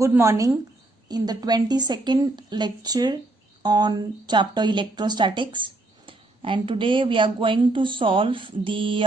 Good morning. In the 22nd lecture on chapter electrostatics, and today we are going to solve the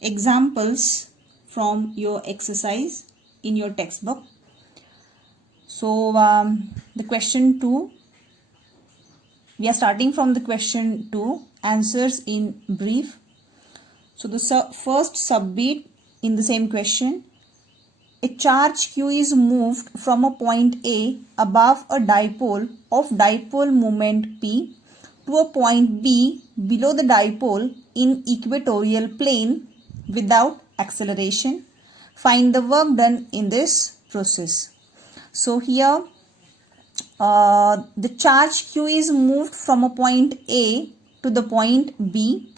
examples from your exercise in your textbook. So the question 2, we are starting from the question 2, answers in brief. So the first subbeat in the same question: a charge q is moved from a point A above a dipole of dipole moment P to a point B below the dipole in equatorial plane without acceleration. Find the work done in this process. So here the charge q is moved from a point A to the point B,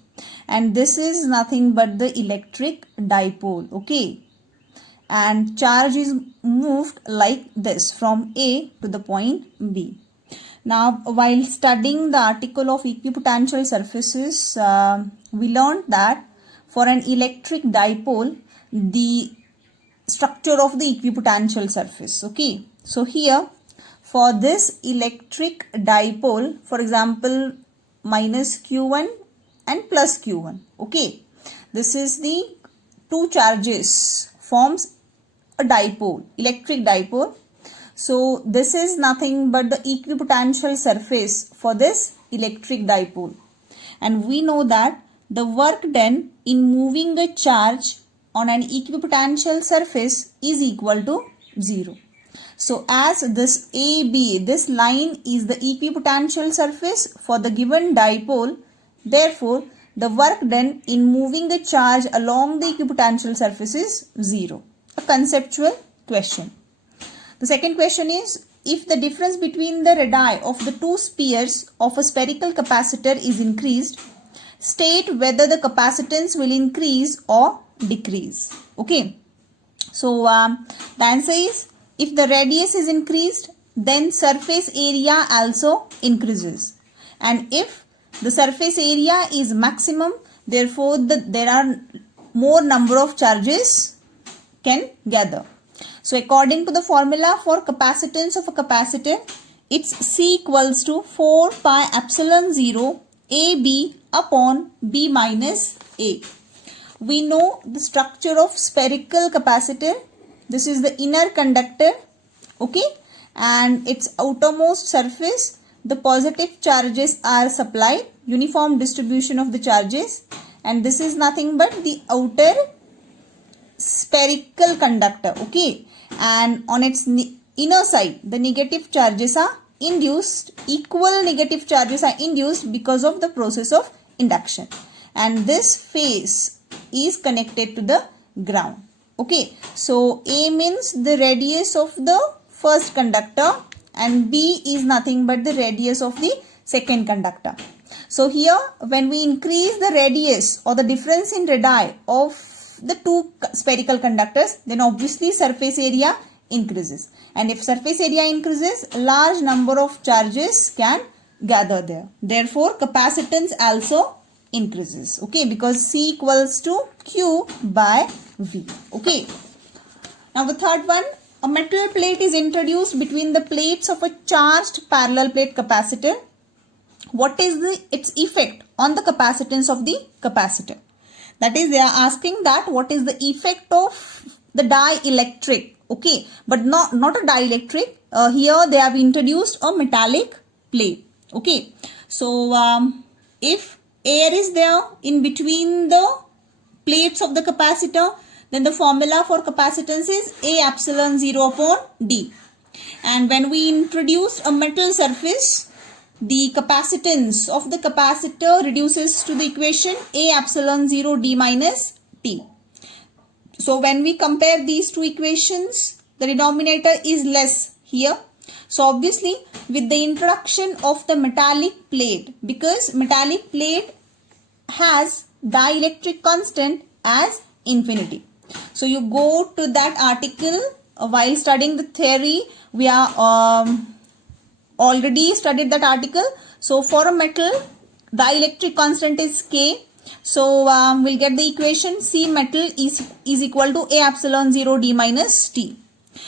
and this is nothing but the electric dipole. Okay. And charge is moved like this from A to the point B. Now, while studying the article of equipotential surfaces, we learned that for an electric dipole, the structure of the equipotential surface. Okay. So here, for this electric dipole, for example, minus Q1 and plus Q1. Okay. This is the two charges forms a dipole, electric dipole. So this is nothing but the equipotential surface for this electric dipole. And we know that the work done in moving a charge on an equipotential surface is equal to 0. So as this AB, this line is the equipotential surface for the given dipole, therefore the work done in moving a charge along the equipotential surface is 0. A conceptual question. The second question is, if the difference between the radii of the two spheres of a spherical capacitor is increased, state whether the capacitance will increase or decrease. Okay. So the answer is, if the radius is increased, then surface area also increases. And if the surface area is maximum, therefore there are more number of charges can gather. So according to the formula for capacitance of a capacitor, it's C equals to 4 pi epsilon 0 AB upon B minus A. We know the structure of spherical capacitor. This is the inner conductor, okay, and its outermost surface, the positive charges are supplied, uniform distribution of the charges, and this is nothing but the outer spherical conductor. Okay, and on its inner side the negative charges are induced, equal negative charges are induced because of the process of induction, and this face is connected to the ground. Okay, so A means the radius of the first conductor and B is nothing but the radius of the second conductor. So here when we increase the radius or the difference in radii of the two spherical conductors, then obviously surface area increases, and if surface area increases, large number of charges can gather there. Therefore capacitance also increases. Okay, because C equals to Q by V. Okay, now the third one, a metal plate is introduced between the plates of a charged parallel plate capacitor. What is its effect on the capacitance of the capacitor? That is, they are asking that what is the effect of the dielectric. Okay, but not a dielectric. Here they have introduced a metallic plate. Okay, so if air is there in between the plates of the capacitor, then the formula for capacitance is A epsilon 0 upon D. And when we introduce a metal surface, the capacitance of the capacitor reduces to the equation A epsilon 0 D minus T. So when we compare these two equations, the denominator is less here. So obviously with the introduction of the metallic plate, because metallic plate has dielectric constant as infinity. So you go to that article while studying the theory. We are already studied that article. So for a metal, dielectric constant is K. So we'll get the equation C metal is equal to A epsilon 0 D minus T.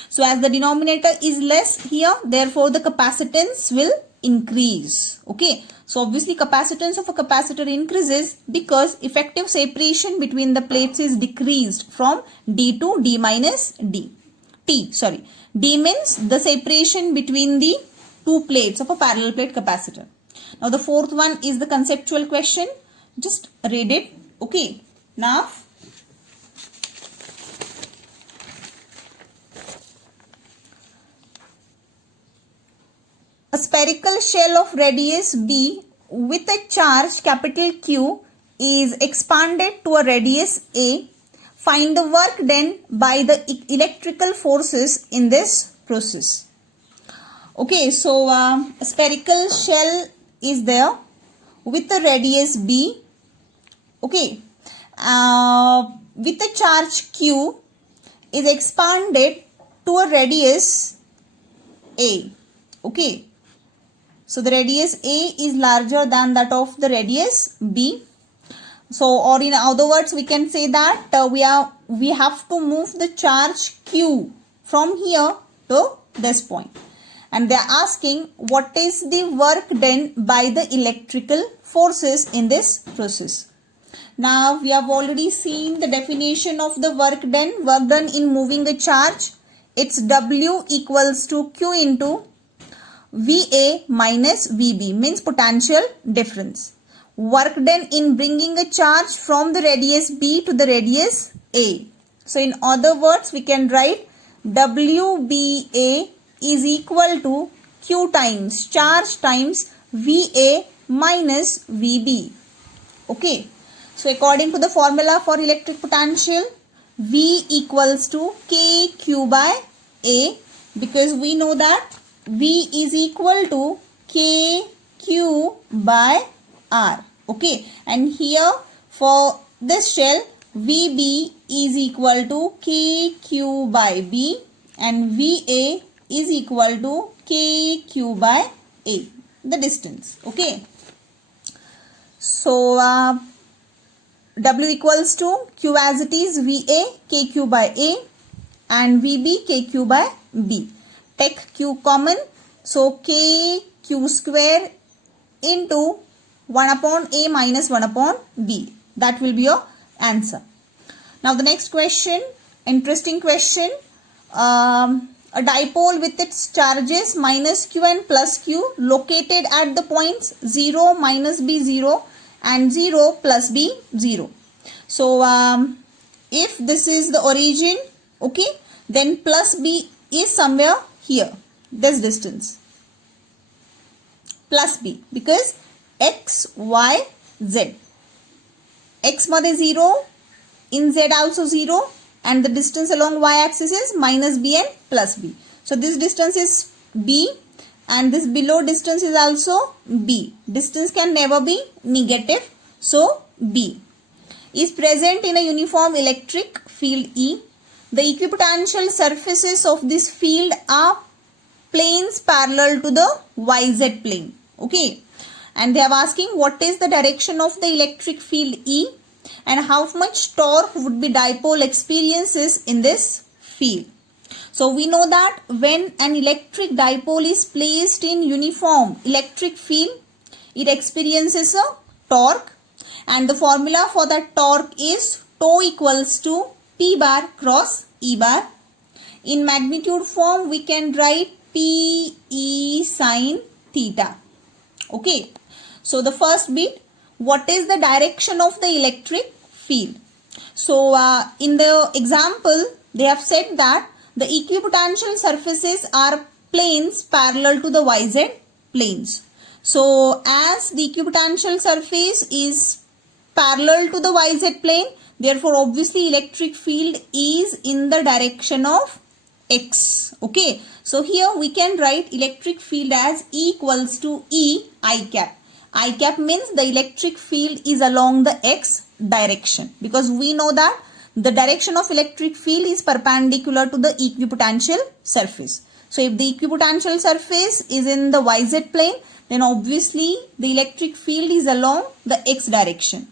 So as the denominator is less here, therefore the capacitance will increase. Okay. So obviously capacitance of a capacitor increases because effective separation between the plates is decreased from D to D minus D. D means the separation between the two plates of a parallel plate capacitor. Now the fourth one is the conceptual question. Just read it. Okay. Now a spherical shell of radius B with a charge capital Q is expanded to a radius A. Find the work done by the electrical forces in this process. Okay, so a spherical shell is there with a radius B. Okay, with a charge Q is expanded to a radius A. Okay. So the radius A is larger than that of the radius B. So, or in other words, we can say that we have to move the charge Q from here to this point. And they are asking what is the work done by the electrical forces in this process. Now we have already seen the definition of the work done. Work done in moving a charge. It's W equals to Q into VA minus VB, means potential difference. Work done in bringing a charge from the radius B to the radius A. So in other words, we can write WBA is equal to Q times charge times VA minus VB. Okay. So according to the formula for electric potential, V equals to KQ by A, because we know that V is equal to KQ by R. Okay. And here for this shell, VB is equal to KQ by B and VA is equal to KQ by A, the distance. Okay. So W equals to Q as it is VA KQ by A and VB KQ by B. Take Q common. So KQ square into 1 upon A minus 1 upon B. That will be your answer. Now the next question, interesting question. A dipole with its charges minus Q and plus Q located at the points 0 minus B 0 and 0 plus B 0. So if this is the origin, okay, then plus B is somewhere here, this distance, plus B, because X, Y, Z. X मध्ये 0, in Z also 0, and the distance along Y axis is minus B and plus B. So this distance is B and this below distance is also B. Distance can never be negative. So B is present in a uniform electric field E. The equipotential surfaces of this field are planes parallel to the YZ plane. Okay. And they are asking what is the direction of the electric field E and how much torque would be dipole experiences in this field. So we know that when an electric dipole is placed in uniform electric field, it experiences a torque, and the formula for that torque is τ equals to P bar cross E bar. In magnitude form, we can write P E sin theta. Okay. So the first bit, what is the direction of the electric field? So in the example, they have said that the equipotential surfaces are planes parallel to the YZ planes. So as the equipotential surface is parallel to the YZ plane, therefore obviously electric field is in the direction of X. Okay. So here we can write electric field as E equals to E I cap. I cap means the electric field is along the X direction, because we know that the direction of electric field is perpendicular to the equipotential surface. So if the equipotential surface is in the YZ plane, then obviously the electric field is along the X direction.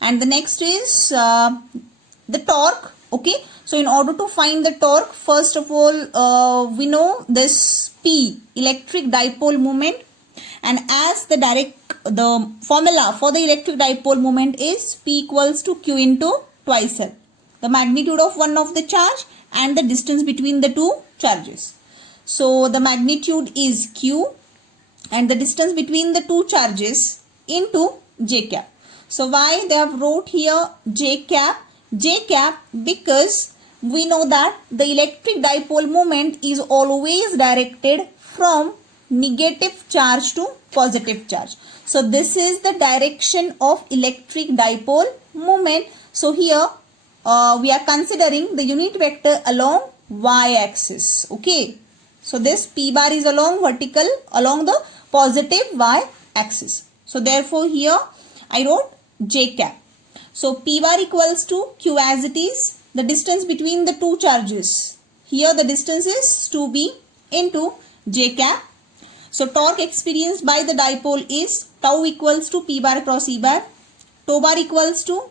And the next is the torque. Okay, so in order to find the torque, first of all, we know this P, electric dipole moment, and as the formula for the electric dipole moment is P equals to Q into twice L, the magnitude of one of the charge and the distance between the two charges. So the magnitude is Q and the distance between the two charges into J cap. So why they have wrote here J cap because we know that the electric dipole moment is always directed from negative charge to positive charge. So this is the direction of electric dipole moment. So here we are considering the unit vector along y-axis. Okay, so this P bar is along vertical along the positive y-axis. So therefore here I wrote J cap. So P bar equals to Q as it is, the distance between the two charges. Here the distance is 2B into J cap. So torque experienced by the dipole is tau equals to P bar cross E bar. Tau bar equals to,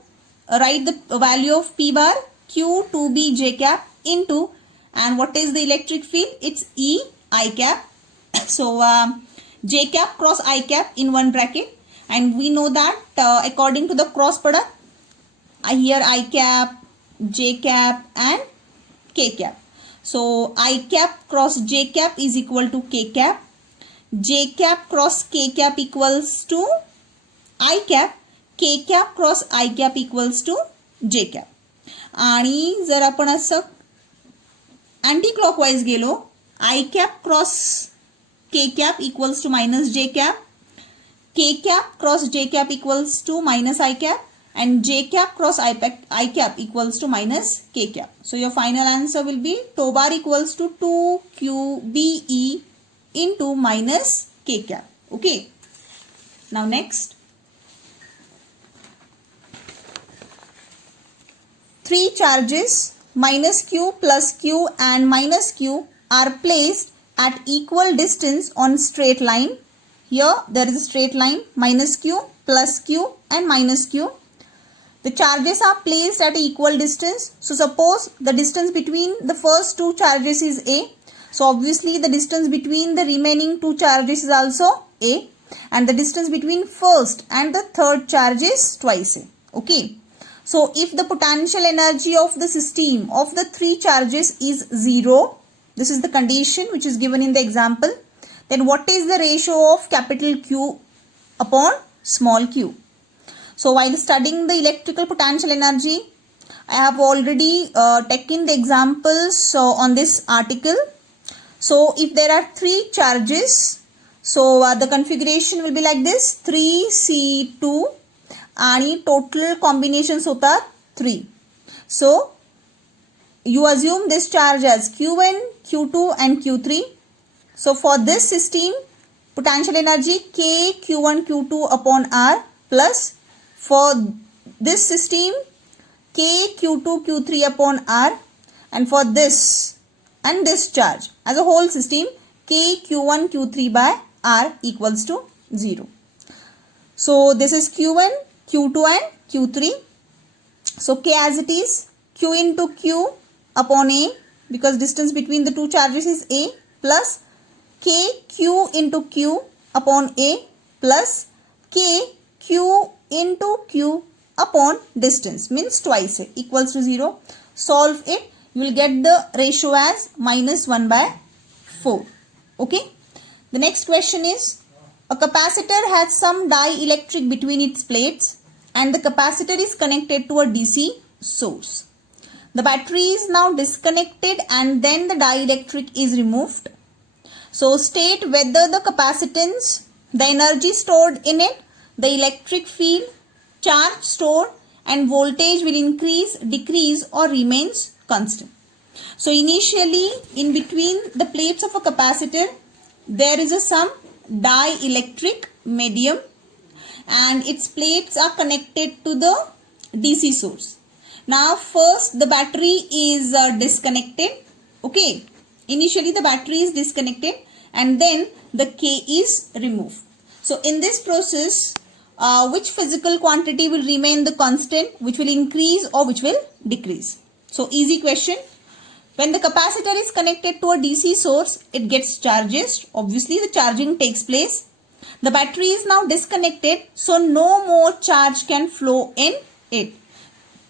write the value of P bar, Q 2B J cap into, and what is the electric field? It's E I cap. So J cap cross I cap in one bracket, and we know that according to the cross product, here I cap, J cap and K cap. So I cap cross J cap is equal to K cap. J cap cross K cap equals to I cap. K cap cross I cap equals to J cap. आणि जर आपण असं anti clockwise गेलो, I cap cross K cap equals to minus J cap. K cap cross J cap equals to minus I cap. And J cap cross I cap equals to minus K cap. So your final answer will be tau bar equals to 2QBE into minus K cap. Okay. Now next. Three charges minus Q, plus Q and minus Q are placed at equal distance on straight line. Here there is a straight line, minus Q, plus Q and minus Q. The charges are placed at equal distance. So suppose the distance between the first two charges is A. So obviously the distance between the remaining two charges is also A. And the distance between first and the third charge is twice A. Okay. So if the potential energy of the system of the three charges is 0, this is the condition which is given in the example, then what is the ratio of capital Q upon small q? So while studying the electrical potential energy, I have already taken the examples on this article. So if there are three charges, so the configuration will be like this, 3C2 and total combinations होतात 3. So you assume this charge as Q1, Q2 and Q3. So for this system, potential energy K Q1 Q2 upon R, plus for this system K Q2 Q3 upon R, and for this and this charge as a whole system K Q1 Q3 by R equals to 0. So this is Q1, Q2 and Q3. So K as it is, Q into Q upon A, because distance between the two charges is A, plus K Q into Q upon A, plus K Q into Q upon distance, means twice A, equals to 0. Solve it, you will get the ratio as minus 1 by 4. Okay. The next question is, a capacitor has some dielectric between its plates and the capacitor is connected to a DC source. The battery is now disconnected and then the dielectric is removed. So state whether the capacitance, the energy stored in it, the electric field, charge stored and voltage will increase, decrease or remains constant. So initially in between the plates of a capacitor there is some dielectric medium and its plates are connected to the DC source. Now first the battery is disconnected. Okay, initially the battery is disconnected and then the K is removed. So in this process, which physical quantity will remain the constant, which will increase or which will decrease? So easy question. When the capacitor is connected to a DC source, it gets charges. Obviously, the charging takes place. The battery is now disconnected, so no more charge can flow in it.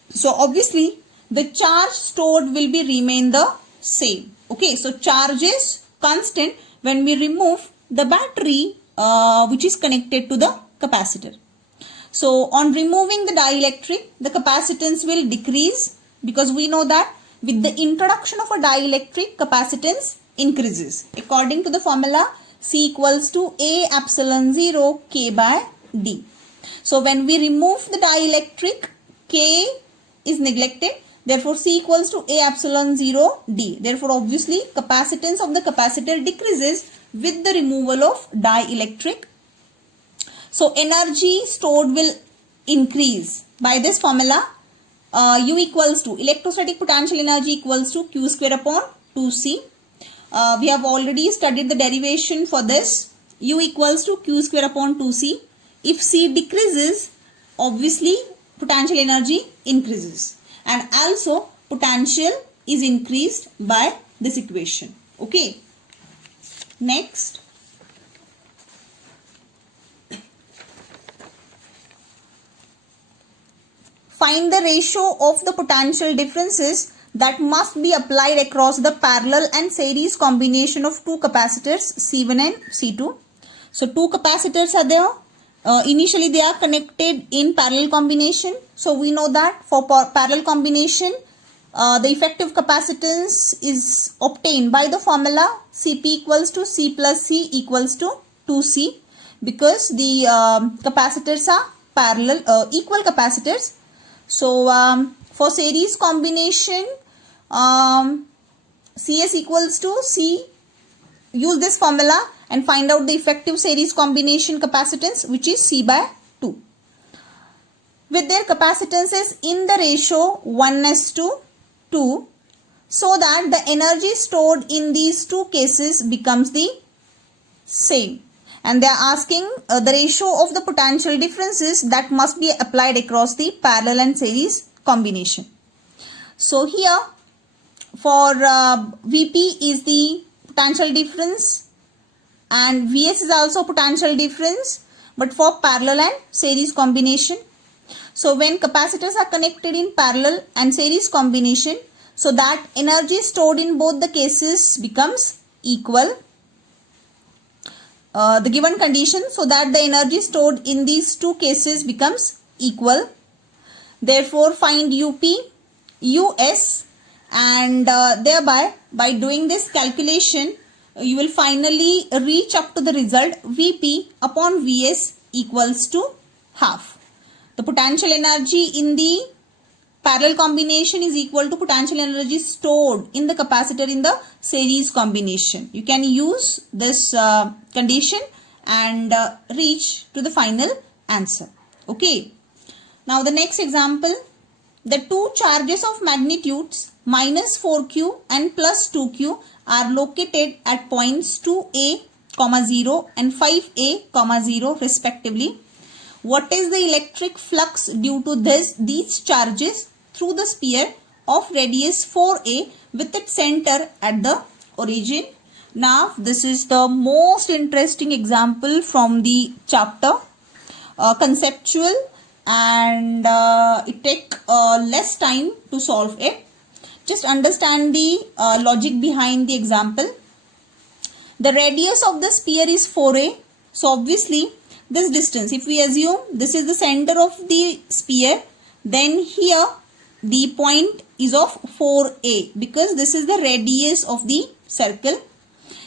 So obviously, the charge stored will be remain the same. Okay, so charge is constant when we remove the battery which is connected to the capacitor. So on removing the dielectric, the capacitance will decrease, because we know that with the introduction of a dielectric, capacitance increases. According to the formula, C equals to A epsilon 0 K by D. So when we remove the dielectric, K is neglected. Therefore, C equals to A epsilon 0 D. Therefore, obviously, capacitance of the capacitor decreases with the removal of dielectric. So energy stored will increase. By this formula, U equals to electrostatic potential energy equals to Q square upon 2C. We have already studied the derivation for this. U equals to Q square upon 2C. If C decreases, obviously potential energy increases. And also potential is increased by this equation. Okay. Next. Find the ratio of the potential differences that must be applied across the parallel and series combination of two capacitors C1 and C2. So two capacitors are there. Initially they are connected in parallel combination. So we know that for parallel combination, the effective capacitance is obtained by the formula Cp equals to C plus C equals to 2C, because the capacitors are parallel, equal capacitors. So for series combination, Cs equals to C, use this formula and find out the effective series combination capacitance, which is C by 2. With their capacitances in the ratio 1:2, so that the energy stored in these two cases becomes the same. And they are asking the ratio of the potential differences that must be applied across the parallel and series combination. So here for Vp is the potential difference and Vs is also potential difference, but for parallel and series combination. So when capacitors are connected in parallel and series combination, so that energy stored in both the cases becomes equal. The given condition, so that the energy stored in these two cases becomes equal. Therefore, find Up, Us, and thereby by doing this calculation, you will finally reach up to the result Vp upon Vs equals to half. The potential energy in the parallel combination is equal to potential energy stored in the capacitor in the series combination. You can use this condition and reach to the final answer. Okay. Now the next example, the two charges of magnitudes minus 4q and plus 2q are located at points 2a, 0 and 5a, 0 respectively. What is the electric flux due to these charges through the sphere of radius 4a with its center at the origin? Now this is the most interesting example from the chapter, conceptual, and it take less time to solve it. Just understand the logic behind the example. The radius of the sphere is 4a. So obviously this distance, if we assume this is the center of the sphere, then here the point is of 4a, because this is the radius of the circle,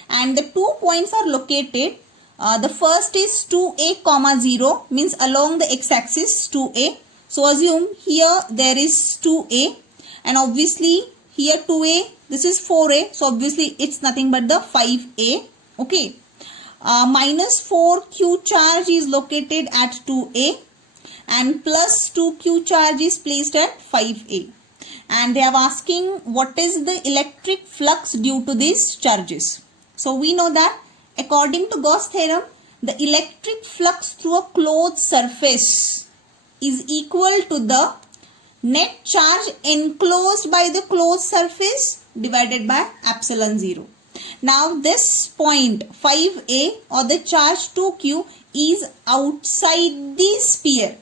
and the 2 points are located. The first is 2a, 0, means along the x-axis 2a. So assume here there is 2a, and obviously here 2a, this is 4a, so obviously it's nothing but the 5a. Okay. Minus 4q charge is located at 2a and plus 2q charge is placed at 5a, and they are asking what is the electric flux due to these charges. So we know that according to Gauss theorem, the electric flux through a closed surface is equal to the net charge enclosed by the closed surface divided by epsilon 0. Now this point 5a or the charge 2q is outside the sphere.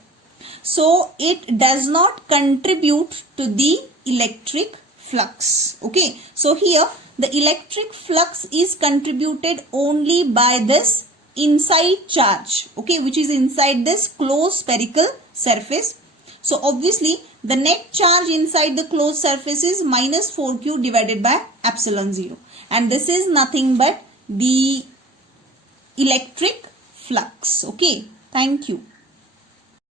So it does not contribute to the electric flux. Okay. So here the electric flux is contributed only by this inside charge. Okay. Which is inside this closed spherical surface. So obviously the net charge inside the closed surface is minus 4q divided by epsilon 0. And this is nothing but the electric flux. Okay. Thank you.